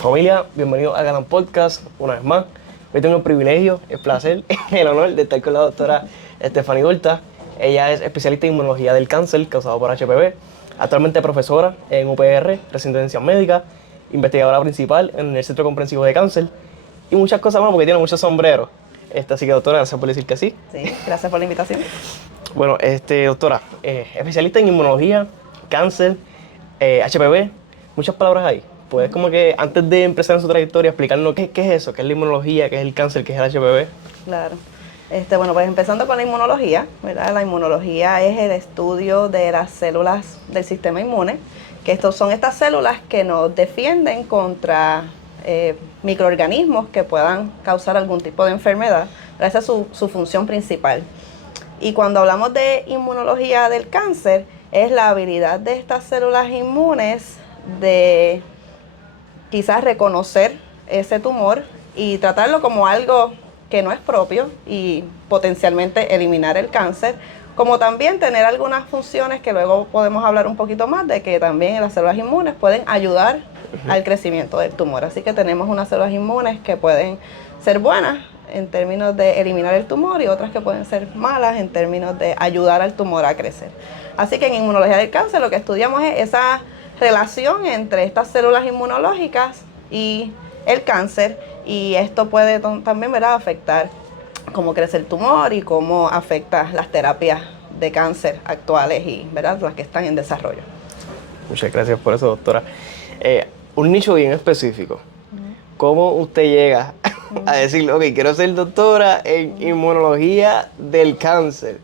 Familia, bienvenidos a Galán Podcast una vez más. Hoy tengo el privilegio, el placer, el honor de estar con la doctora Estefanía Horta. Ella es especialista en inmunología del cáncer causado por HPV, actualmente profesora en UPR, residencia médica, investigadora principal en el Centro Comprensivo de Cáncer y muchas cosas más porque tiene muchos sombreros. Así que doctora, gracias por decir que sí. Sí, gracias por la invitación. Bueno, doctora, especialista en inmunología, cáncer, HPV, muchas palabras ahí. Puedes como que antes de empezar en su trayectoria explicarnos qué es eso, qué es la inmunología, qué es el cáncer, qué es el HPV. Claro. Bueno, pues empezando con la inmunología, ¿verdad? La inmunología es el estudio de las células del sistema inmune, que son estas células que nos defienden contra microorganismos que puedan causar algún tipo de enfermedad. Esa es su función principal. Y cuando hablamos de inmunología del cáncer, es la habilidad de estas células inmunes de quizás reconocer ese tumor y tratarlo como algo que no es propio y potencialmente eliminar el cáncer, como también tener algunas funciones que luego podemos hablar un poquito más de que también las células inmunes pueden ayudar al crecimiento del tumor. Así que tenemos unas células inmunes que pueden ser buenas en términos de eliminar el tumor y otras que pueden ser malas en términos de ayudar al tumor a crecer. Así que en inmunología del cáncer lo que estudiamos es esa relación entre estas células inmunológicas y el cáncer, y esto puede también, ¿verdad?, afectar cómo crece el tumor y cómo afecta las terapias de cáncer actuales y, ¿verdad?, las que están en desarrollo. Muchas gracias por eso, doctora. Un nicho bien específico. ¿Cómo usted llega a decir, ok, quiero ser doctora en inmunología del cáncer?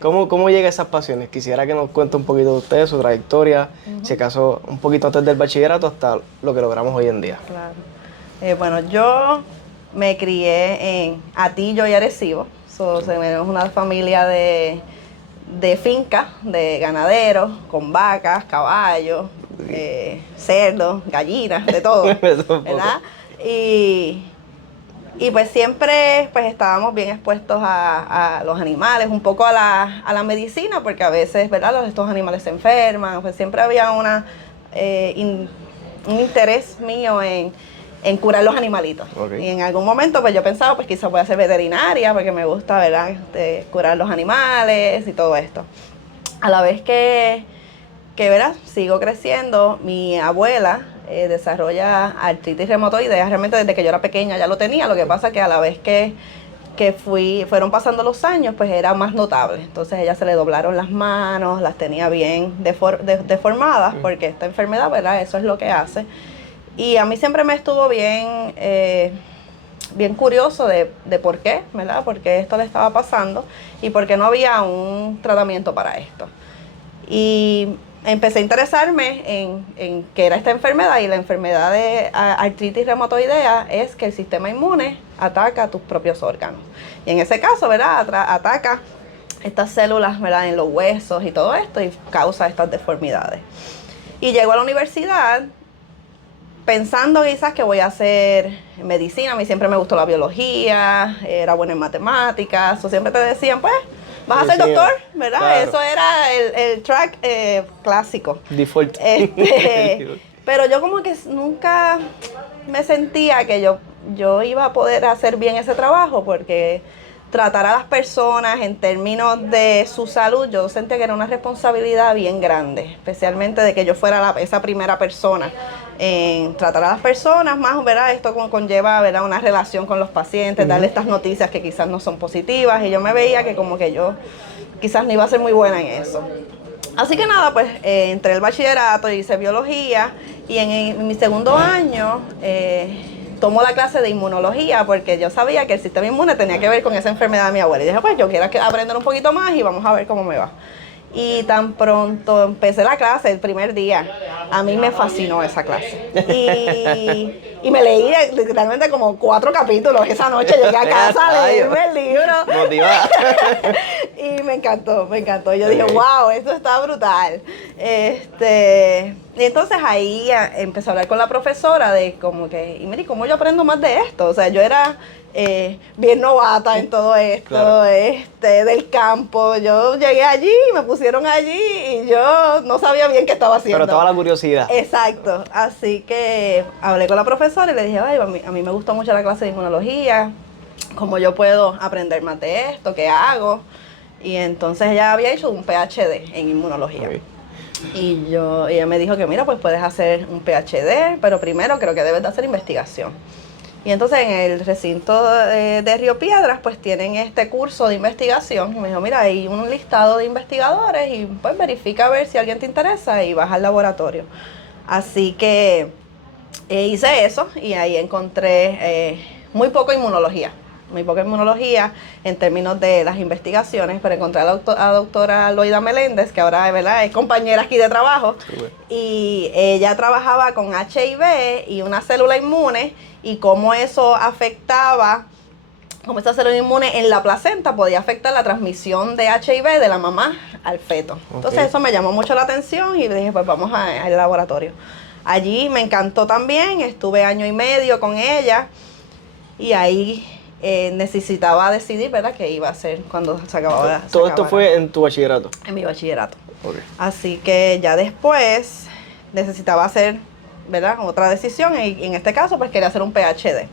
¿Cómo llega a esas pasiones? Quisiera que nos cuente un poquito de usted, su trayectoria, si acaso un poquito antes del bachillerato hasta lo que logramos hoy en día. Claro. Bueno, yo me crié en Atillo y Arecibo. Tenemos una familia de finca, de ganaderos, con vacas, caballos, cerdos, gallinas, de todo, ¿verdad? Y pues siempre pues estábamos bien expuestos a los animales, un poco a la medicina, porque a veces, ¿verdad?, estos animales se enferman. Pues siempre había un interés mío en curar los animalitos. Okay. Y en algún momento pues yo pensaba, pues quizás voy a ser veterinaria, porque me gusta, ¿verdad?, curar los animales y todo esto. A la vez que ¿verdad?, sigo creciendo, mi abuela desarrolla artritis reumatoidea. Realmente desde que yo era pequeña ya lo tenía. Lo que pasa es que a la vez que fueron pasando los años, pues era más notable. Entonces a ella se le doblaron las manos, las tenía bien deformadas, porque esta enfermedad, ¿verdad?, eso es lo que hace. Y a mí siempre me estuvo bien curioso de por qué, ¿verdad?, por qué esto le estaba pasando y por qué no había un tratamiento para esto. Y empecé a interesarme en qué era esta enfermedad, y la enfermedad de artritis reumatoidea es que el sistema inmune ataca tus propios órganos. Y en ese caso, ¿verdad?, ataca estas células, ¿verdad?, en los huesos y todo esto, y causa estas deformidades. Y llego a la universidad pensando quizás que voy a hacer medicina. A mí siempre me gustó la biología, era buena en matemáticas, o siempre te decían, pues, vas a ser doctor, ¿verdad? Claro. Eso era el track clásico. Default. Pero yo como que nunca me sentía que yo iba a poder hacer bien ese trabajo, porque tratar a las personas en términos de su salud, yo sentía que era una responsabilidad bien grande, especialmente de que yo fuera esa primera persona en tratar a las personas, más, ¿verdad?, esto conlleva, ¿verdad?, una relación con los pacientes, darle estas noticias que quizás no son positivas, y yo me veía que como que yo quizás no iba a ser muy buena en eso. Así que nada, pues entré al bachillerato, hice biología, y en mi segundo año tomo la clase de inmunología, porque yo sabía que el sistema inmune tenía que ver con esa enfermedad de mi abuela. Y dije, pues yo quiero aprender un poquito más y vamos a ver cómo me va. Y tan pronto empecé la clase, el primer día, a mí me fascinó esa clase. Y me leí literalmente como 4 capítulos esa noche. Llegué a casa a leerme el libro. Motivada. Y me encantó, me encantó. Yo dije, Ok. wow, esto está brutal. Y entonces ahí empecé a hablar con la profesora de como que, y mire, ¿cómo yo aprendo más de esto? O sea, yo era bien novata en todo esto, Claro. del campo. Yo llegué allí, me pusieron allí y yo no sabía bien qué estaba haciendo. Pero estaba la curiosidad. Exacto, así que hablé con la profesora y le dije, ay, a mí me gustó mucho la clase de inmunología, cómo yo puedo aprender más de esto, qué hago. Y entonces ella había hecho un PhD en inmunología. Ok. Y ella me dijo que mira, pues puedes hacer un PhD, pero primero creo que debes de hacer investigación. Y entonces en el recinto de Río Piedras pues tienen este curso de investigación. Y me dijo, mira, hay un listado de investigadores y pues verifica a ver si alguien te interesa y vas al laboratorio. Así que hice eso y ahí encontré muy poca inmunología en términos de las investigaciones, pero encontré a la doctora Loida Meléndez, que ahora ¿verdad? Es compañera aquí de trabajo, y ella trabajaba con HIV y una célula inmune y cómo eso afectaba, como esta célula inmune en la placenta podía afectar la transmisión de HIV de la mamá al feto. Entonces eso me llamó mucho la atención y le dije, pues vamos al laboratorio. Allí me encantó también, estuve 1 año y medio con ella y ahí necesitaba decidir, ¿verdad?, qué iba a hacer cuando se acababa. Todo esto fue en tu bachillerato. En mi bachillerato. Ok. Así que ya después necesitaba hacer, ¿verdad?, otra decisión y en este caso pues quería hacer un PhD.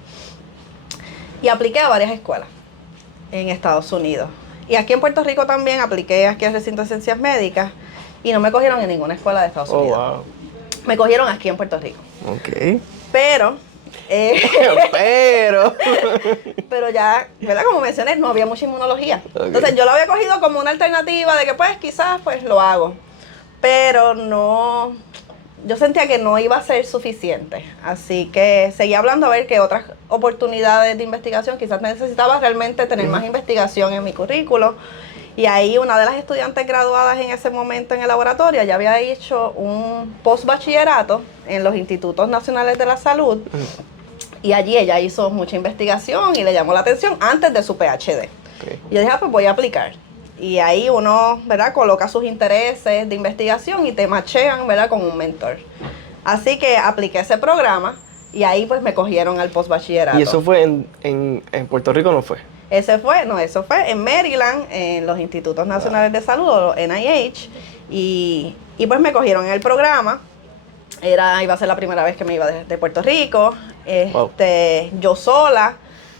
Y apliqué a varias escuelas en Estados Unidos. Y aquí en Puerto Rico también apliqué aquí al recinto de ciencias médicas y no me cogieron en ninguna escuela de Estados Oh, Unidos. wow. Me cogieron aquí en Puerto Rico. Ok. Pero, Pero. pero ya, ¿verdad? Como mencioné, no había mucha inmunología. Ok. Entonces yo lo había cogido como una alternativa de que pues quizás pues lo hago. Pero no, yo sentía que no iba a ser suficiente. Así que seguí hablando a ver qué otras oportunidades de investigación. Quizás necesitaba realmente tener más investigación en mi currículo. Y ahí una de las estudiantes graduadas en ese momento en el laboratorio ya había hecho un postbachillerato en los Institutos Nacionales de la Salud. Y allí ella hizo mucha investigación y le llamó la atención antes de su PhD. Okay. Y yo dije, pues voy a aplicar. Y ahí uno, ¿verdad?, coloca sus intereses de investigación y te machean, ¿verdad?, con un mentor. Así que apliqué ese programa y ahí pues me cogieron al postbachillerato. ¿Y eso fue en Puerto Rico no fue? Eso fue en Maryland, en los Institutos Nacionales de Salud, o NIH, y pues me cogieron en el programa. Iba a ser la primera vez que me iba de Puerto Rico, yo sola,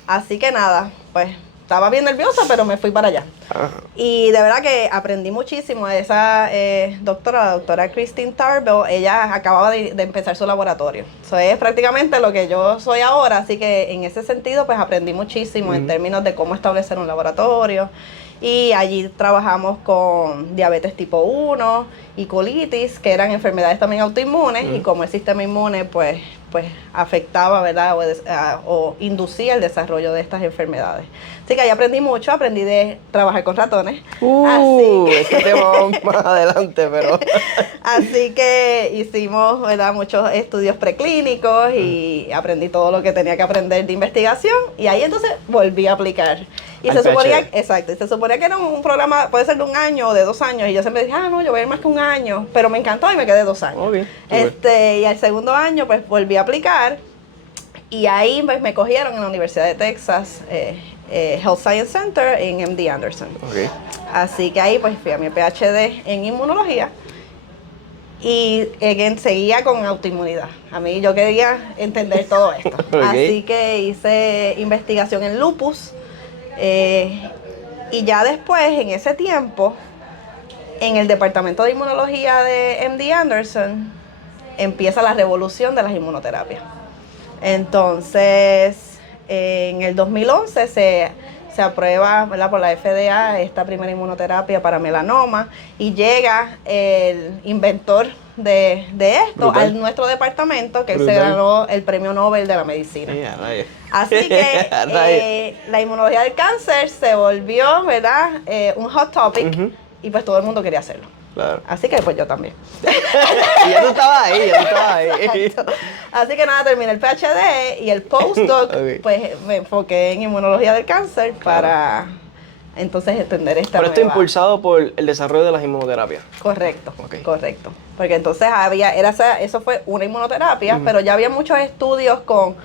así que nada, pues estaba bien nerviosa, pero me fui para allá. Ajá. Y de verdad que aprendí muchísimo de esa la doctora Christine Tarbell. Ella acababa de empezar su laboratorio. Eso es prácticamente lo que yo soy ahora, así que en ese sentido pues aprendí muchísimo en términos de cómo establecer un laboratorio. Y allí trabajamos con diabetes tipo 1 y colitis, que eran enfermedades también autoinmunes, y cómo el sistema inmune pues afectaba, ¿verdad?, o inducía el desarrollo de estas enfermedades. Así que ahí aprendí mucho, aprendí de trabajar con ratones. Ese tema vamos más adelante, pero... Así que hicimos, ¿verdad?, muchos estudios preclínicos y aprendí todo lo que tenía que aprender de investigación, y ahí entonces volví a aplicar. Y se suponía, exacto, se suponía que era un programa, puede ser de 1 año o de 2 años, y yo siempre dije, no, yo voy a ir más que 1 año, pero me encantó y me quedé 2 años. Okay. Y al segundo año pues volví a aplicar, y ahí pues me cogieron en la Universidad de Texas, Health Science Center en MD Anderson. Okay. Así que ahí pues fui a mi PhD en inmunología. Y seguía con autoinmunidad. A mí yo quería entender todo esto. Okay. Así que hice investigación en lupus. Y ya después, en ese tiempo, en el departamento de inmunología de MD Anderson, empieza la revolución de las inmunoterapias. Entonces, en el 2011 se aprueba, ¿verdad?, por la FDA esta primera inmunoterapia para melanoma, y llega el inventor de esto a nuestro departamento, que él se ganó el premio Nobel de la medicina. Así que la inmunología del cáncer se volvió, ¿verdad?, un hot topic, y pues todo el mundo quería hacerlo. Claro. Así que pues yo también. Y ya tú estabas ahí, Exacto. Así que nada, terminé el PhD y el postdoc, pues me enfoqué en inmunología del cáncer para entonces entender esta Pero esto nueva... impulsado por el desarrollo de las inmunoterapias. Correcto, Ok. correcto. Porque entonces eso fue una inmunoterapia, pero ya había muchos estudios con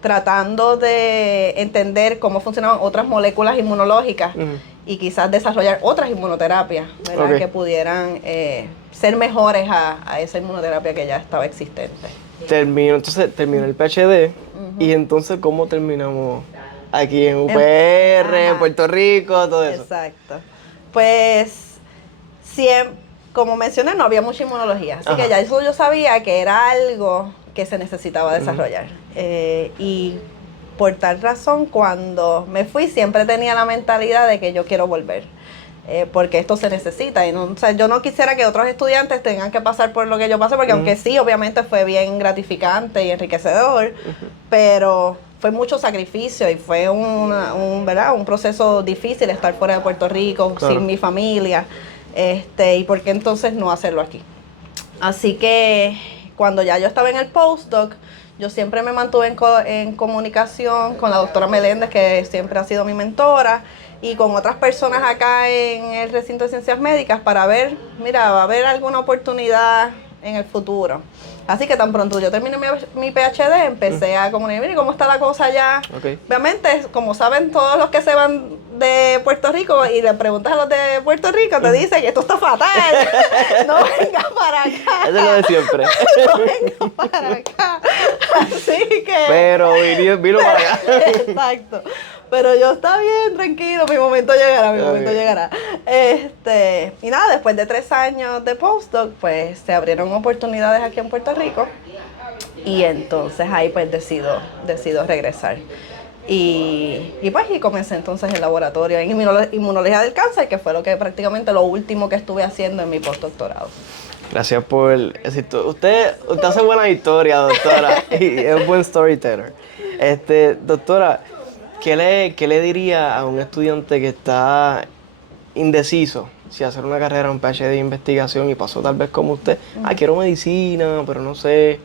tratando de entender cómo funcionaban otras moléculas inmunológicas y quizás desarrollar otras inmunoterapias, ¿verdad? Ok. Que pudieran ser mejores a esa inmunoterapia que ya estaba existente. Entonces terminó el PhD y entonces ¿cómo terminamos aquí en UPR, en Ajá. Puerto Rico, todo eso? Exacto. Pues, como mencioné, no había mucha inmunología, así Ajá. que ya eso yo sabía que era algo que se necesitaba desarrollar. Y por tal razón, cuando me fui, siempre tenía la mentalidad de que yo quiero volver. Porque esto se necesita. Y no, o sea, yo no quisiera que otros estudiantes tengan que pasar por lo que yo pasé, porque aunque sí, obviamente fue bien gratificante y enriquecedor, pero fue mucho sacrificio y fue ¿verdad? Un proceso difícil estar fuera de Puerto Rico, Claro. sin mi familia. ¿Y por qué entonces no hacerlo aquí? Así que cuando ya yo estaba en el postdoc, yo siempre me mantuve en comunicación con la doctora Meléndez, que siempre ha sido mi mentora, y con otras personas acá en el recinto de ciencias médicas para ver, mira, va a haber alguna oportunidad en el futuro. Así que tan pronto yo terminé mi PhD, empecé a comunicar, mire, ¿cómo está la cosa allá? Okay. Obviamente, como saben todos los que se van de Puerto Rico y le preguntas a los de Puerto Rico, te dicen que esto está fatal, no vengas para acá. Eso es lo de siempre. No vengas para acá. Así que... Pero vino para acá. Exacto. Pero yo está bien, tranquilo, mi momento llegará, mi momento llegará. Y nada, después de 3 años de postdoc, pues se abrieron oportunidades aquí en Puerto Rico. Y entonces ahí pues decido regresar. Y comencé entonces el laboratorio en inmunología del cáncer, que fue prácticamente lo último que estuve haciendo en mi postdoctorado. Gracias por decir todo. Usted hace buena historia, doctora, y es un buen storyteller. Doctora, ¿qué le diría a un estudiante que está indeciso si hacer una carrera, un PhD de investigación y pasó tal vez como usted? Quiero medicina, pero no sé.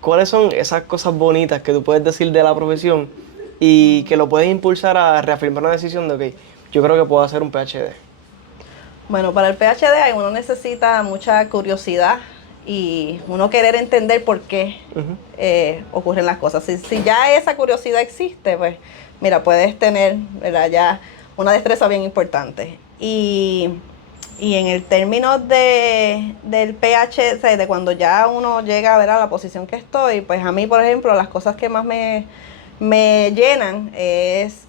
¿Cuáles son esas cosas bonitas que tú puedes decir de la profesión y que lo puedes impulsar a reafirmar una decisión de, ok, yo creo que puedo hacer un PhD? Bueno, para el PhD uno necesita mucha curiosidad y uno querer entender por qué ocurren las cosas. Si ya esa curiosidad existe, pues mira, puedes tener, ¿verdad?, ya una destreza bien importante. Y en el término del PhD, o sea, de cuando ya uno llega a ver a la posición que estoy, pues a mí, por ejemplo, las cosas que más me llenan es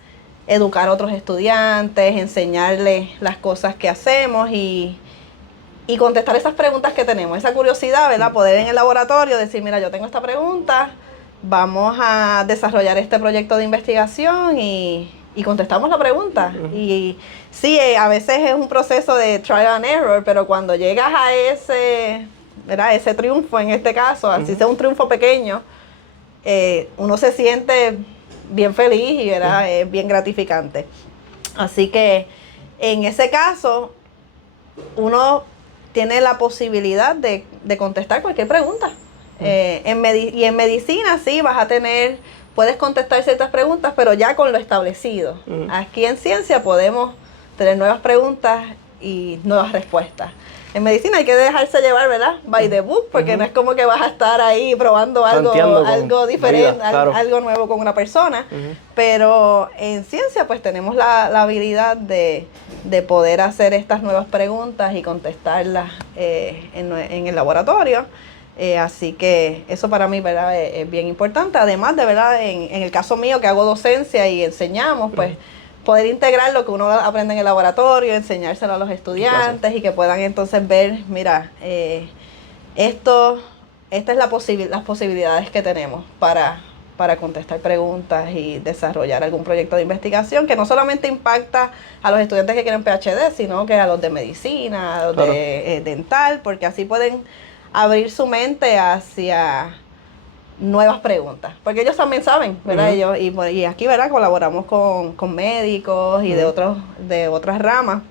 educar a otros estudiantes, enseñarles las cosas que hacemos y contestar esas preguntas que tenemos, esa curiosidad, ¿verdad? Poder en el laboratorio decir, mira, yo tengo esta pregunta, vamos a desarrollar este proyecto de investigación y contestamos la pregunta. Y sí, a veces es un proceso de trial and error, pero cuando llegas a ese triunfo, en este caso, así sea un triunfo pequeño, uno se siente bien feliz y ¿verdad? Es bien gratificante. Así que en ese caso, uno tiene la posibilidad de contestar cualquier pregunta. Y en medicina sí puedes contestar ciertas preguntas, pero ya con lo establecido. Aquí en ciencia podemos tener nuevas preguntas y nuevas respuestas. En medicina hay que dejarse llevar, ¿verdad? By the book, porque no es como que vas a estar ahí probando algo diferente, claro, algo nuevo con una persona. Pero en ciencia pues tenemos la habilidad de poder hacer estas nuevas preguntas y contestarlas en el laboratorio. Así que eso para mí, ¿verdad?, es bien importante. Además de, ¿verdad?, en el caso mío que hago docencia y enseñamos, pues poder integrar lo que uno aprende en el laboratorio, enseñárselo a los estudiantes y que puedan entonces ver, mira, estas es las posibilidades que tenemos para contestar preguntas y desarrollar algún proyecto de investigación que no solamente impacta a los estudiantes que quieren PhD, sino que a los de medicina, a los de dental, porque así pueden abrir su mente hacia nuevas preguntas, porque ellos también saben, ¿verdad? Y aquí, ¿verdad?, colaboramos con médicos y de otras ramas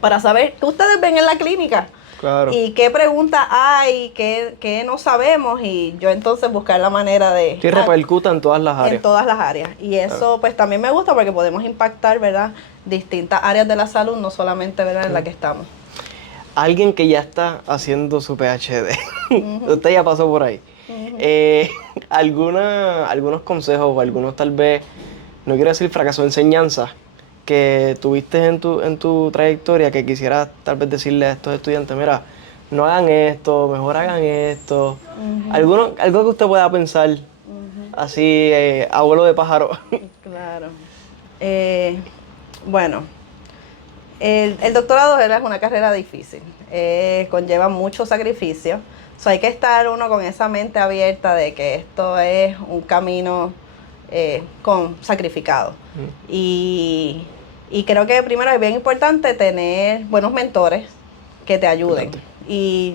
para saber qué ustedes ven en la clínica. Claro. y qué preguntas hay, qué no sabemos, y yo entonces buscar la manera de... Sí, repercuta en todas las áreas. En todas las áreas. Y eso pues también me gusta porque podemos impactar, ¿verdad? Distintas áreas de la salud, no solamente, ¿verdad? En la que estamos. Alguien que ya está haciendo su PhD, usted ya pasó por ahí. Algunos consejos o algunos tal vez, no quiero decir fracaso, enseñanzas que tuviste en tu trayectoria que quisieras tal vez decirle a estos estudiantes, mira, no hagan esto, mejor hagan esto. Algo que usted pueda pensar, así, abuelo de pájaro. Claro. Bueno, el doctorado es una carrera difícil, conlleva mucho sacrificio. Hay que estar uno con esa mente abierta de que esto es un camino sacrificado. Y creo que primero es bien importante tener buenos mentores que te ayuden. Y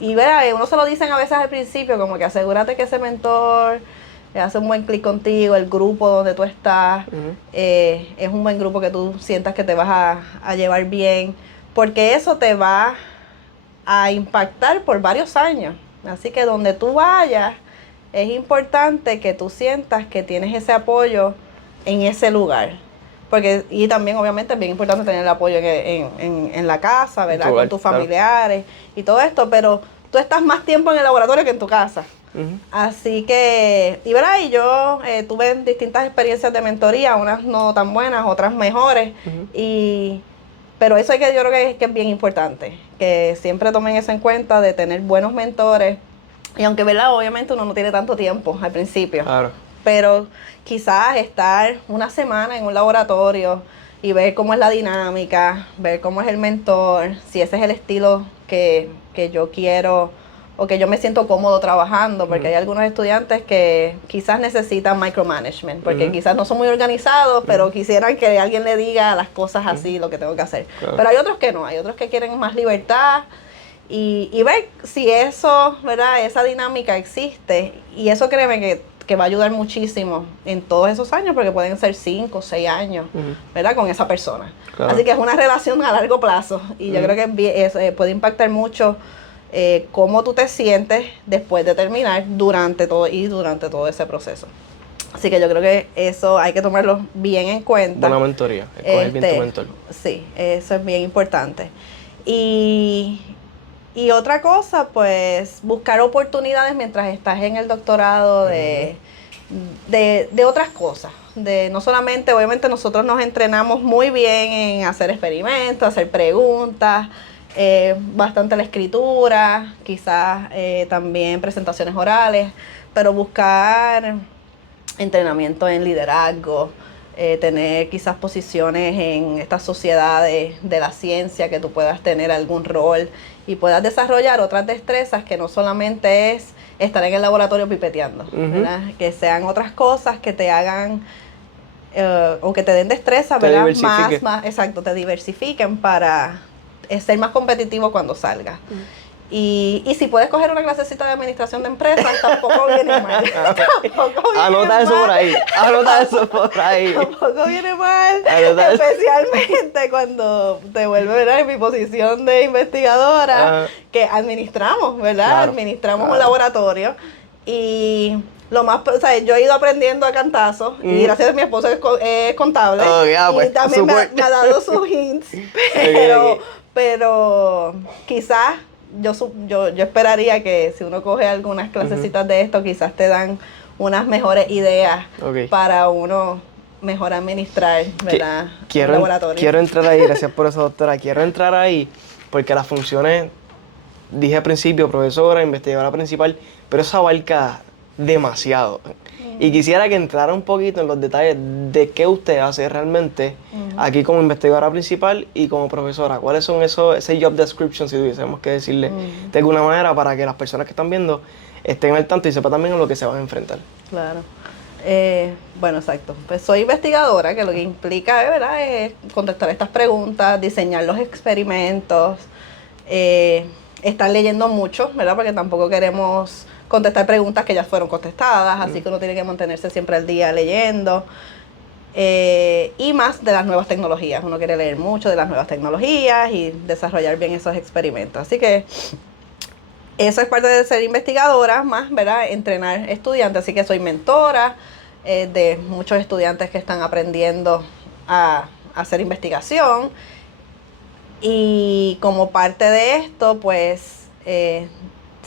verá, uno se lo dicen a veces al principio, como que asegúrate que ese mentor hace un buen clic contigo, el grupo donde tú estás, es un buen grupo que tú sientas que te vas a llevar bien, porque eso te va a impactar por varios años. Así que donde tú vayas, es importante que tú sientas que tienes ese apoyo en ese lugar. Y también obviamente es bien importante tener el apoyo en la casa, ¿verdad? Con tus familiares y todo esto, pero tú estás más tiempo en el laboratorio que en tu casa. Así que, y yo tuve distintas experiencias de mentoría, unas no tan buenas, otras mejores, pero eso yo creo que es bien importante, que siempre tomen eso en cuenta, de tener buenos mentores. Y aunque, ¿verdad? Obviamente uno no tiene tanto tiempo al principio. Claro. Pero quizás estar una semana en un laboratorio y ver cómo es la dinámica, ver cómo es el mentor, si ese es el estilo que yo quiero o que yo me siento cómodo trabajando, porque hay algunos estudiantes que quizás necesitan micromanagement, porque quizás no son muy organizados, pero quisieran que alguien le diga las cosas así, lo que tengo que hacer. Claro. Pero hay otros que no, hay otros que quieren más libertad y ver si eso, ¿verdad? Esa dinámica existe, y eso créeme que va a ayudar muchísimo en todos esos años, porque pueden ser 5 o 6 años, ¿verdad? Con esa persona. Claro. Así que es una relación a largo plazo, y yo creo que puede impactar mucho cómo tú te sientes después de terminar, durante todo ese proceso. Así que yo creo que eso hay que tomarlo bien en cuenta. Buena mentoría, escoger bien tu mentor. Sí, eso es bien importante. Y otra cosa, pues, buscar oportunidades mientras estás en el doctorado de otras cosas. No solamente, obviamente nosotros nos entrenamos muy bien en hacer experimentos, hacer preguntas, bastante la escritura, quizás también presentaciones orales, pero buscar entrenamiento en liderazgo, tener quizás posiciones en estas sociedades de la ciencia, que tú puedas tener algún rol y puedas desarrollar otras destrezas, que no solamente es estar en el laboratorio pipeteando, ¿verdad? Que sean otras cosas que te hagan o que te den destreza, ¿verdad? Exacto, te diversifiquen para ser más competitivo cuando salgas. Y si puedes coger una clasecita de administración de empresas, tampoco viene mal. Anota eso por ahí. Anota eso por ahí. Tampoco viene mal. Especialmente cuando te vuelves, ¿verdad? En mi posición de investigadora, que administramos, ¿verdad? Claro, administramos un laboratorio. Y lo más, yo he ido aprendiendo a cantazos, y gracias a mi esposo es contable. Pues, y también me ha dado sus hints. Pero quizás yo esperaría que si uno coge algunas clasecitas de esto, quizás te dan unas mejores ideas para uno mejor administrar, ¿verdad? Quiero entrar ahí, gracias por eso, doctora. Quiero entrar ahí porque las funciones, dije al principio, profesora, investigadora principal, pero eso abarca demasiado. Y quisiera que entrara un poquito en los detalles de qué usted hace realmente aquí como investigadora principal y como profesora. ¿Cuáles son ese job description, si tuviésemos que decirle de alguna manera, para que las personas que están viendo estén al tanto y sepan también en lo que se van a enfrentar? Claro. Bueno, exacto. Pues soy investigadora, que lo que implica, ¿verdad?, es contestar estas preguntas, diseñar los experimentos, estar leyendo mucho, ¿verdad?, porque tampoco queremos contestar preguntas que ya fueron contestadas, así que uno tiene que mantenerse siempre al día leyendo. y más de las nuevas tecnologías. Uno quiere leer mucho de las nuevas tecnologías y desarrollar bien esos experimentos. Así que eso es parte de ser investigadora, más, ¿verdad? Entrenar estudiantes. Así que soy mentora de muchos estudiantes que están aprendiendo a hacer investigación. Y como parte de esto, pues se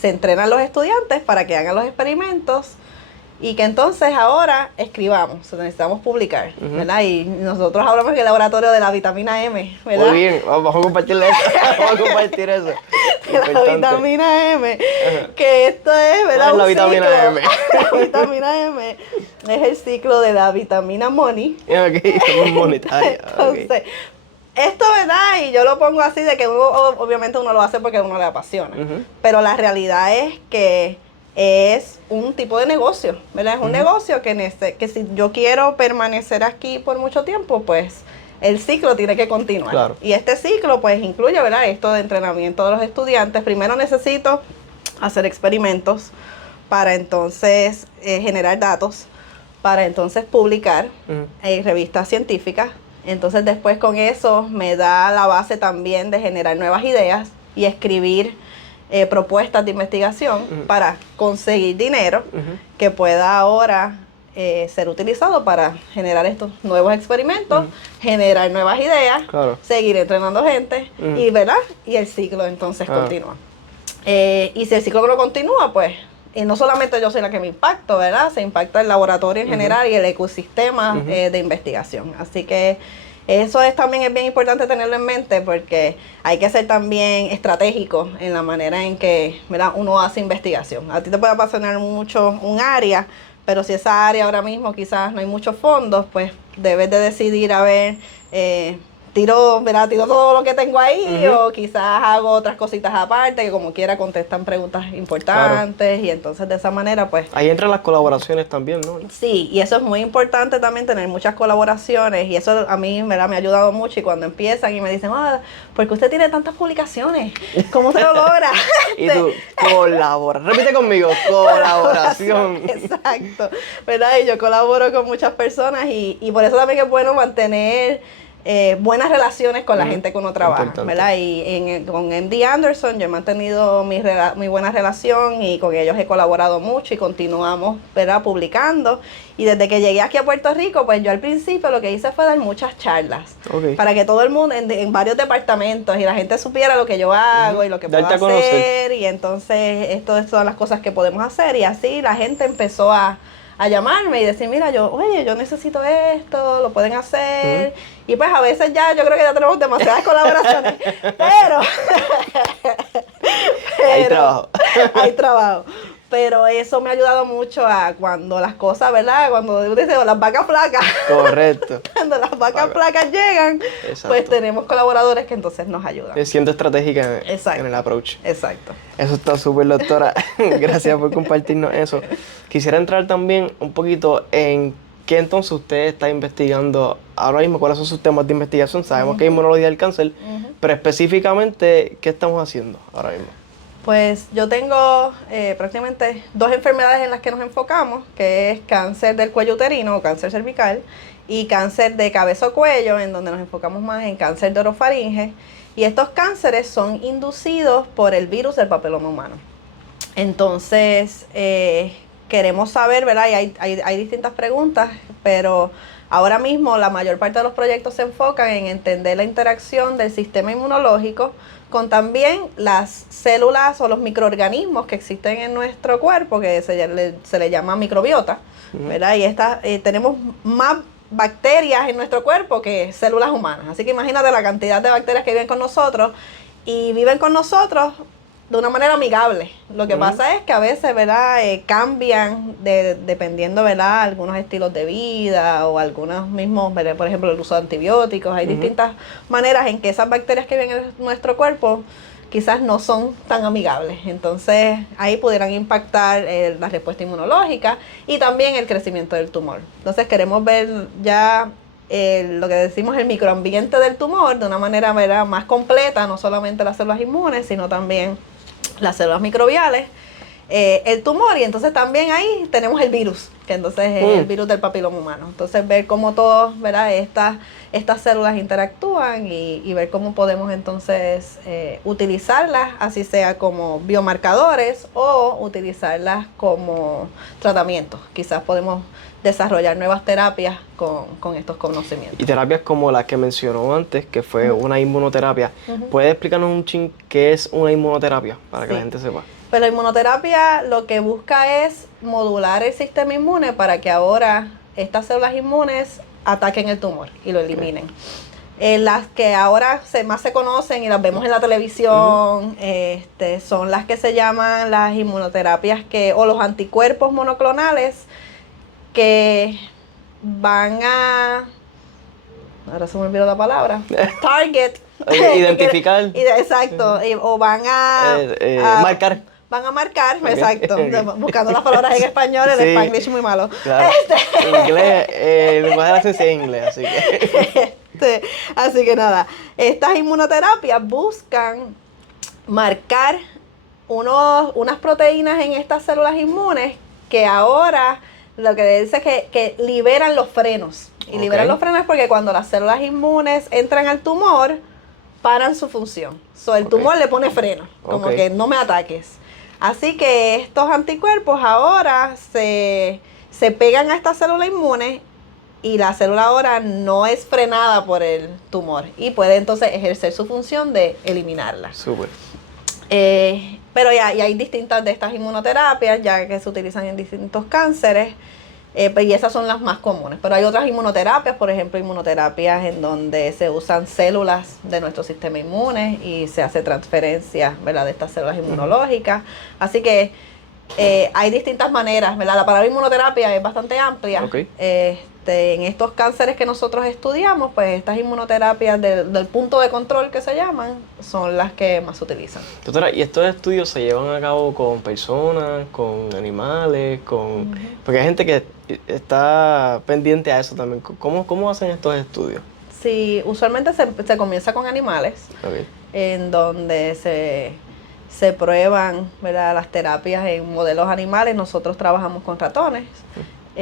entrenan los estudiantes para que hagan los experimentos y que entonces ahora escribamos, necesitamos publicar, ¿verdad? Y nosotros hablamos en el laboratorio de la vitamina M, ¿verdad? Muy bien, vamos a compartir eso. Vamos a compartir eso. De la vitamina M, que esto es, ¿verdad? ¿Cuál es la vitamina M? La vitamina M es el ciclo de la vitamina money. Ok, somos monetarios. Entonces, esto, ¿verdad? Y yo lo pongo así de que obviamente uno lo hace porque a uno le apasiona. Pero la realidad es que es un tipo de negocio, ¿verdad? Es un negocio que si yo quiero permanecer aquí por mucho tiempo, pues el ciclo tiene que continuar. Claro. Y este ciclo pues incluye, ¿verdad? Esto de entrenamiento de los estudiantes. Primero necesito hacer experimentos para entonces generar datos, para entonces publicar en revistas científicas. Entonces después con eso me da la base también de generar nuevas ideas y escribir propuestas de investigación para conseguir dinero que pueda ahora ser utilizado para generar estos nuevos experimentos, generar nuevas ideas, seguir entrenando gente y, ¿verdad? Y el ciclo entonces continúa. Y si el ciclo no continúa, pues no solamente yo soy la que me impacto, ¿verdad? Se impacta el laboratorio en general y el ecosistema de investigación. Así que eso también es bien importante tenerlo en mente porque hay que ser también estratégico en la manera en que, ¿verdad? Uno hace investigación. A ti te puede apasionar mucho un área, pero si esa área ahora mismo quizás no hay muchos fondos, pues debes de decidir a ver, tiro todo lo que tengo ahí o quizás hago otras cositas aparte que como quiera contestan preguntas importantes y entonces de esa manera pues... Ahí entran las colaboraciones también, ¿no? Sí, y eso es muy importante también tener muchas colaboraciones y eso a mí, ¿verdad? Me ha ayudado mucho y cuando empiezan y me dicen, ¿por qué usted tiene tantas publicaciones? ¿Cómo se lo logra? Y tú, colabora. Repite conmigo, colaboración. Exacto, ¿verdad? Y yo colaboro con muchas personas y por eso también es bueno mantener buenas relaciones con la gente que uno trabaja, importante. ¿Verdad? Y con MD Anderson yo he mantenido mi buena relación y con ellos he colaborado mucho y continuamos, ¿verdad? Publicando. Y desde que llegué aquí a Puerto Rico, pues yo al principio lo que hice fue dar muchas charlas para que todo el mundo, en varios departamentos, y la gente supiera lo que yo hago y lo que puedo hacer. Y entonces, estas son las cosas que podemos hacer. Y así la gente empezó a llamarme y decir, mira, yo necesito esto, lo pueden hacer. Y pues a veces yo creo que ya tenemos demasiadas colaboraciones, pero hay trabajo. Pero eso me ha ayudado mucho a cuando las cosas, ¿verdad? Cuando dice las vacas flacas. Correcto. Cuando las vacas flacas llegan, pues tenemos colaboradores que entonces nos ayudan. Siendo estratégica en el approach. Exacto. Eso está súper, doctora. Gracias por compartirnos eso. Quisiera entrar también un poquito en qué entonces usted está investigando ahora mismo, cuáles son sus temas de investigación. Sabemos que hay inmunología del cáncer, pero específicamente, ¿qué estamos haciendo ahora mismo? Pues yo tengo prácticamente 2 enfermedades en las que nos enfocamos, que es cáncer del cuello uterino o cáncer cervical y cáncer de cabeza o cuello, en donde nos enfocamos más en cáncer de orofaringe. Y estos cánceres son inducidos por el virus del papiloma humano. Entonces, queremos saber, ¿verdad? Y hay distintas preguntas, pero ahora mismo la mayor parte de los proyectos se enfocan en entender la interacción del sistema inmunológico con también las células o los microorganismos que existen en nuestro cuerpo, que se le llama microbiota, ¿verdad? Y tenemos más bacterias en nuestro cuerpo que células humanas. Así que imagínate la cantidad de bacterias que viven con nosotros y viven con nosotros de una manera amigable. Lo que pasa es que a veces, ¿verdad? Cambian dependiendo, ¿verdad? Algunos estilos de vida o algunos mismos, ¿verdad? Por ejemplo, el uso de antibióticos. Hay distintas maneras en que esas bacterias que viven en nuestro cuerpo quizás no son tan amigables. Entonces, ahí pudieran impactar la respuesta inmunológica y también el crecimiento del tumor. Entonces, queremos ver ya lo que decimos el microambiente del tumor de una manera, ¿verdad? Más completa, no solamente las células inmunes, sino también las células microbiales. el tumor, y entonces también ahí tenemos el virus, que entonces es el virus del papiloma humano. Entonces ver cómo todos, ¿verdad? Estas células interactúan y ver cómo podemos entonces utilizarlas, así sea como biomarcadores o utilizarlas como tratamientos. Quizás podemos desarrollar nuevas terapias con estos conocimientos. Y terapias como la que mencionó antes, que fue una inmunoterapia. ¿Puede explicarnos un chin qué es una inmunoterapia para que la gente sepa? Pero la inmunoterapia lo que busca es modular el sistema inmune para que ahora estas células inmunes ataquen el tumor y lo eliminen. Las que ahora más se conocen y las vemos en la televisión, son las que se llaman las inmunoterapias o los anticuerpos monoclonales que van a... Ahora se me olvidó la palabra. Target. Identificar. Exacto. O van a marcar. Van a marcar, exacto. Buscando las palabras en español, el Spanglish muy malo. Claro. Inglés, el lenguaje de la ciencia es inglés, así que. Así que nada, estas inmunoterapias buscan marcar unas proteínas en estas células inmunes que ahora lo que dice es que liberan los frenos. Y liberan los frenos porque cuando las células inmunes entran al tumor, paran su función. El tumor le pone freno, como que no me ataques. Así que estos anticuerpos ahora se pegan a esta célula inmune y la célula ahora no es frenada por el tumor y puede entonces ejercer su función de eliminarla. Súper. Pero y hay distintas de estas inmunoterapias ya que se utilizan en distintos cánceres. Y esas son las más comunes, pero hay otras inmunoterapias, por ejemplo, inmunoterapias en donde se usan células de nuestro sistema inmune y se hace transferencia, ¿verdad?, de estas células inmunológicas. Así que hay distintas maneras, ¿verdad? La palabra inmunoterapia es bastante amplia. En estos cánceres que nosotros estudiamos, pues estas inmunoterapias del punto de control que se llaman, son las que más se utilizan. Doctora, ¿y estos estudios se llevan a cabo con personas, con animales, porque hay gente que está pendiente a eso también? ¿Cómo hacen estos estudios? Sí, usualmente se comienza con animales, en donde se prueban, ¿verdad?, las terapias en modelos animales. Nosotros trabajamos con ratones.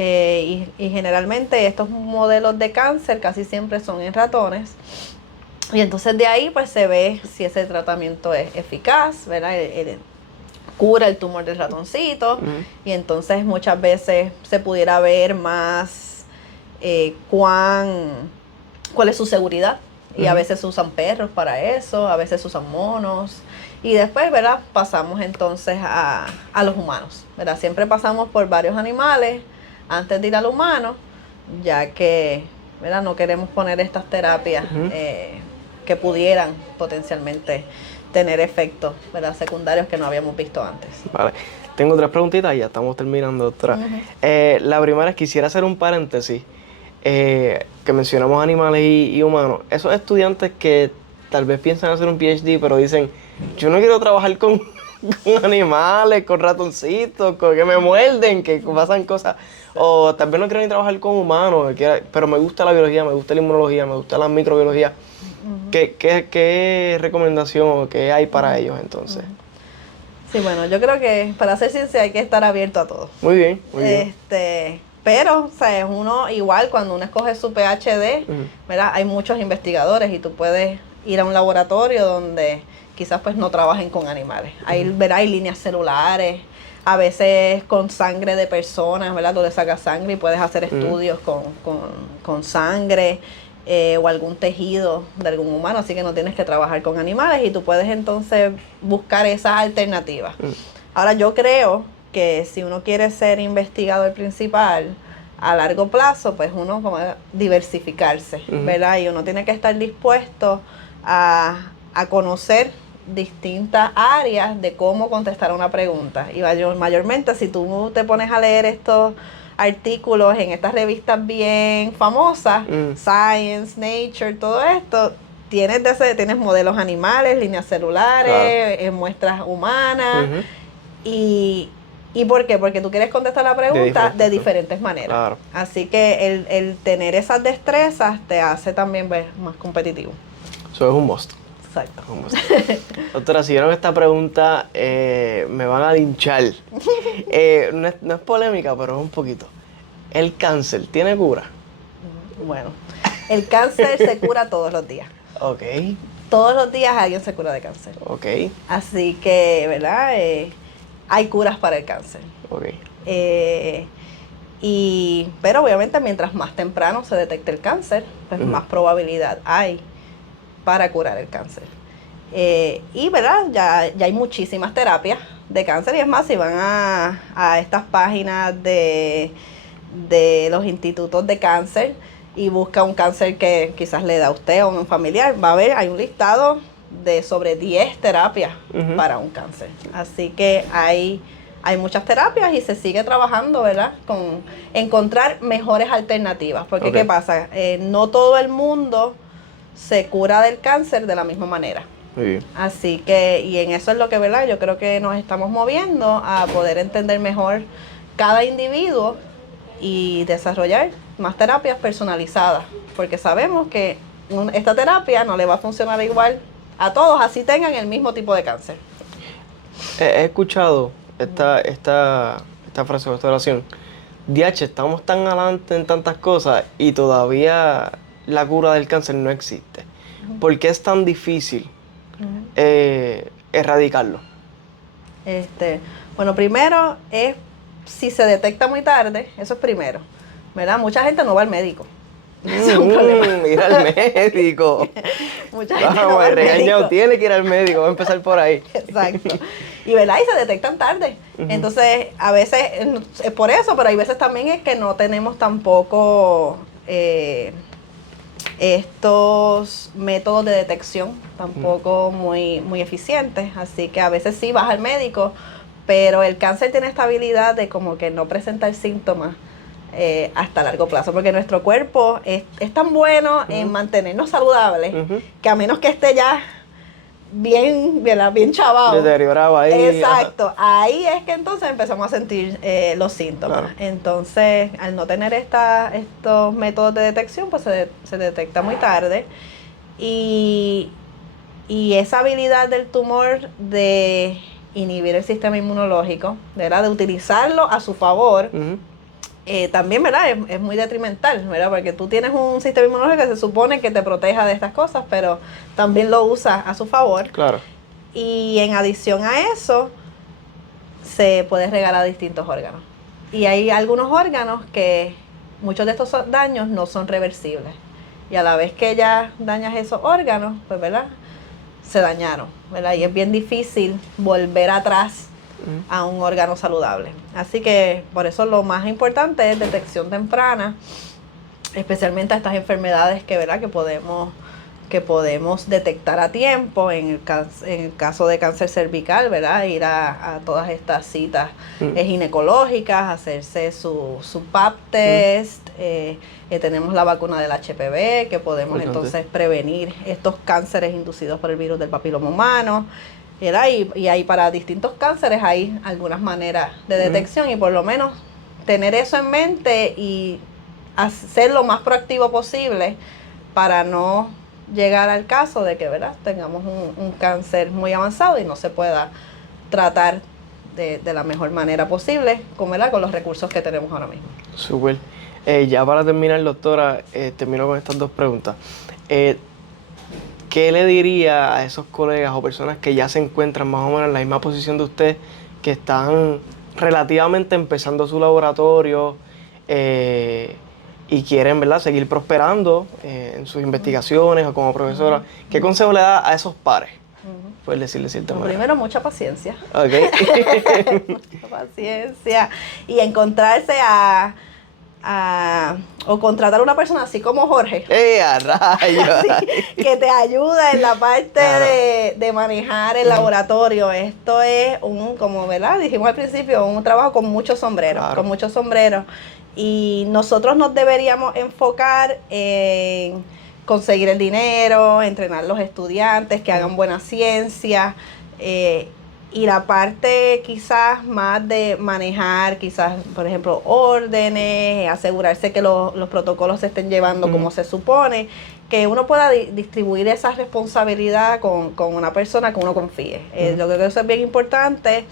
Y generalmente estos modelos de cáncer casi siempre son en ratones. Y entonces de ahí pues se ve si ese tratamiento es eficaz, ¿verdad? Cura el tumor del ratoncito. Y entonces muchas veces se pudiera ver más cuál es su seguridad. Y a veces se usan perros para eso, a veces se usan monos. Y después, ¿verdad?, pasamos entonces a los humanos, ¿verdad? Siempre pasamos por varios animales antes de ir al humano, ya que, ¿verdad?, no queremos poner estas terapias que pudieran potencialmente tener efectos, ¿verdad?, secundarios que no habíamos visto antes. Vale. Tengo 3 preguntitas y ya estamos terminando, doctora. La primera es, quisiera hacer un paréntesis, que mencionamos animales y humanos. Esos estudiantes que tal vez piensan hacer un PhD, pero dicen, yo no quiero trabajar con animales, con ratoncitos, que me muerden, que pasan cosas. O tal vez no quiero ni trabajar con humanos, pero me gusta la biología, me gusta la inmunología, me gusta la microbiología. ¿Qué recomendación o qué hay para ellos entonces? Sí, bueno, yo creo que para hacer ciencia hay que estar abierto a todo. Muy bien, muy bien. Pero, o sea, uno igual cuando uno escoge su PhD, ¿verdad?, hay muchos investigadores y tú puedes ir a un laboratorio donde quizás pues no trabajen con animales. Hay líneas celulares, a veces con sangre de personas, ¿verdad? Tú le sacas sangre y puedes hacer estudios con sangre o algún tejido de algún humano, así que no tienes que trabajar con animales y tú puedes entonces buscar esas alternativas. Ahora yo creo que si uno quiere ser investigador principal a largo plazo, pues uno como diversificarse, ¿verdad? Y uno tiene que estar dispuesto a conocer distintas áreas de cómo contestar una pregunta. Y mayormente si tú te pones a leer estos artículos en estas revistas bien famosas, Science, Nature, todo esto, tienes modelos animales, líneas celulares, muestras humanas. ¿Y por qué? Porque tú quieres contestar la pregunta de diferentes maneras. Claro. Así que el tener esas destrezas te hace también más competitivo. Eso es un must. Exacto. Doctora, si vieron esta pregunta, me van a linchar. No es polémica, pero es un poquito. ¿El cáncer tiene cura? Bueno, el cáncer se cura todos los días. Ok. Todos los días alguien se cura de cáncer. Ok. Así que, ¿verdad? Hay curas para el cáncer. Ok. Pero obviamente mientras más temprano se detecte el cáncer, pues más probabilidad hay para curar el cáncer. Y verdad, ya hay muchísimas terapias de cáncer, y es más, si van a estas páginas de los institutos de cáncer y busca un cáncer que quizás le da a usted o a un familiar, va a ver, hay un listado de sobre 10 terapias para un cáncer. Así que hay muchas terapias y se sigue trabajando, ¿verdad? Con encontrar mejores alternativas. Porque, ¿qué pasa? No todo el mundo se cura del cáncer de la misma manera. Muy bien. Así que, y en eso es lo que, ¿verdad? Yo creo que nos estamos moviendo a poder entender mejor cada individuo y desarrollar más terapias personalizadas. Porque sabemos que esta terapia no le va a funcionar igual a todos, así tengan el mismo tipo de cáncer. He escuchado esta frase o esta oración. DH, estamos tan adelante en tantas cosas y todavía la cura del cáncer no existe. ¿Por qué es tan difícil erradicarlo? Bueno, primero es si se detecta muy tarde, eso es primero, ¿verdad? Mucha gente no va al médico. Eso es un problema. Ir al médico. Mucha gente no va al regañado, médico. tiene que ir al médico, va a empezar por ahí. Exacto. Y verdad, y se detectan tarde. Entonces, a veces es por eso, pero hay veces también es que no tenemos tampoco estos métodos de detección tampoco muy eficientes. Así que a veces sí vas al médico, pero el cáncer tiene esta habilidad de como que no presentar síntomas hasta largo plazo, porque nuestro cuerpo es tan bueno en mantenernos saludables que a menos que esté ya bien chavado, deteriorado ahí. exacto, ahí es que entonces empezamos a sentir los síntomas. Claro. Entonces, al no tener estos métodos de detección, pues se detecta muy tarde, y esa habilidad del tumor de inhibir el sistema inmunológico, ¿verdad? De utilizarlo a su favor, también, ¿verdad? Es muy detrimental, ¿verdad? Porque tú tienes un sistema inmunológico que se supone que te proteja de estas cosas, pero también lo usas a su favor. Claro. Y en adición a eso, se puede regar a distintos órganos. Y hay algunos órganos que muchos de estos daños no son reversibles. Y a la vez que ya dañas esos órganos, pues, ¿verdad? Se dañaron, ¿verdad? Y es bien difícil volver atrás a un órgano saludable. Así que por eso lo más importante es detección temprana, especialmente a estas enfermedades que, ¿verdad? que podemos detectar a tiempo. En el caso de cáncer cervical, ¿verdad? Ir a todas estas citas ginecológicas, hacerse su PAP test. Tenemos la vacuna del HPV, que podemos entonces prevenir estos cánceres inducidos por el virus del papiloma humano. Y ahí para distintos cánceres hay algunas maneras de detección, y por lo menos tener eso en mente y hacer lo más proactivo posible para no llegar al caso de que, ¿verdad?, tengamos un cáncer muy avanzado y no se pueda tratar de la mejor manera posible, con los recursos que tenemos ahora mismo. Súper. Ya para terminar, doctora, termino con estas dos preguntas. ¿Qué le diría a esos colegas o personas que ya se encuentran más o menos en la misma posición de usted, que están relativamente empezando su laboratorio y quieren, ¿verdad?, seguir prosperando en sus investigaciones o como profesora? ¿Qué consejo le da a esos pares? Puedes decirle cierta manera. Primero, mucha paciencia. Ok. Mucha paciencia. Y encontrarse o contratar a una persona así como Jorge. ¡A rayos! Que te ayuda en la parte Claro. de manejar el laboratorio. Esto es como, ¿verdad? Dijimos al principio, un trabajo con muchos sombreros. Claro. Con muchos sombreros. Y nosotros nos deberíamos enfocar en conseguir el dinero, entrenar los estudiantes, que hagan buena ciencia. Y la parte quizás más de manejar, quizás, por ejemplo, órdenes, asegurarse que los protocolos se estén llevando como se supone, que uno pueda distribuir esa responsabilidad con una persona que uno confíe. Yo creo que eso es bien importante,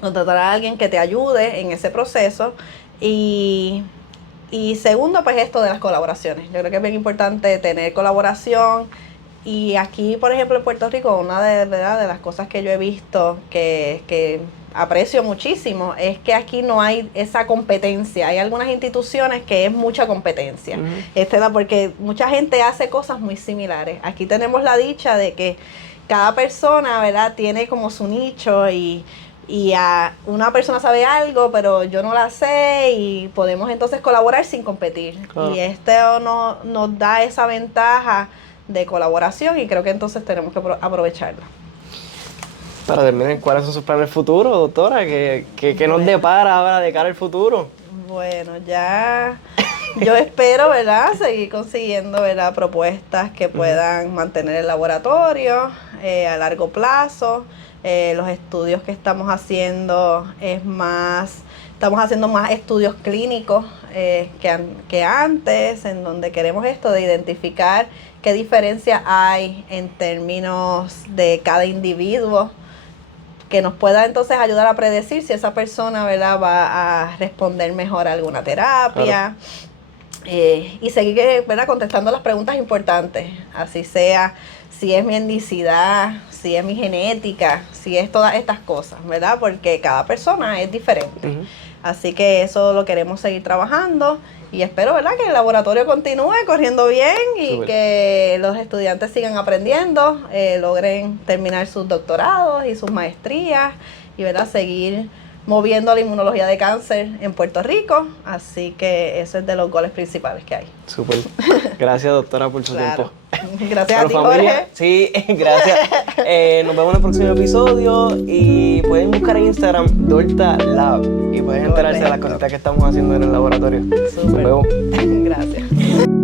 contratar a alguien que te ayude en ese proceso. Y segundo, pues esto de las colaboraciones. Yo creo que es bien importante tener colaboración. Y aquí, por ejemplo, en Puerto Rico, una de las cosas que yo he visto que aprecio muchísimo es que aquí no hay esa competencia. Hay algunas instituciones que es mucha competencia. Porque mucha gente hace cosas muy similares. Aquí tenemos la dicha de que cada persona, ¿verdad?, tiene como su nicho y una persona sabe algo, pero yo no la sé y podemos entonces colaborar sin competir. Y esto nos da esa ventaja de colaboración y creo que entonces tenemos que aprovecharla. Para terminar, ¿cuáles son sus planes futuros, doctora? ¿Qué nos depara ahora de cara al futuro? Bueno, ya yo espero, ¿verdad?, seguir consiguiendo, ¿verdad?, propuestas que puedan mantener el laboratorio a largo plazo. Los estudios que estamos haciendo estamos haciendo más estudios clínicos que antes, en donde queremos esto de identificar qué diferencia hay en términos de cada individuo, que nos pueda entonces ayudar a predecir si esa persona, ¿verdad?, va a responder mejor a alguna terapia. Y seguir, ¿verdad?, contestando las preguntas importantes, así sea si es mi etnicidad, si es mi genética, si es todas estas cosas, ¿verdad? Porque cada persona es diferente. Así que eso lo queremos seguir trabajando y espero, ¿verdad?, que el laboratorio continúe corriendo bien y que los estudiantes sigan aprendiendo, logren terminar sus doctorados y sus maestrías y, ¿verdad?, seguir moviendo la inmunología de cáncer en Puerto Rico. Así que eso es de los goles principales que hay. Súper. Gracias, doctora, por su tiempo. Gracias a ti, Jorge. Sí, gracias. Nos vemos en el próximo episodio y pueden buscar en Instagram Dorta Lab y pueden enterarse de las cositas que estamos haciendo en el laboratorio. Súper. Nos vemos. Gracias.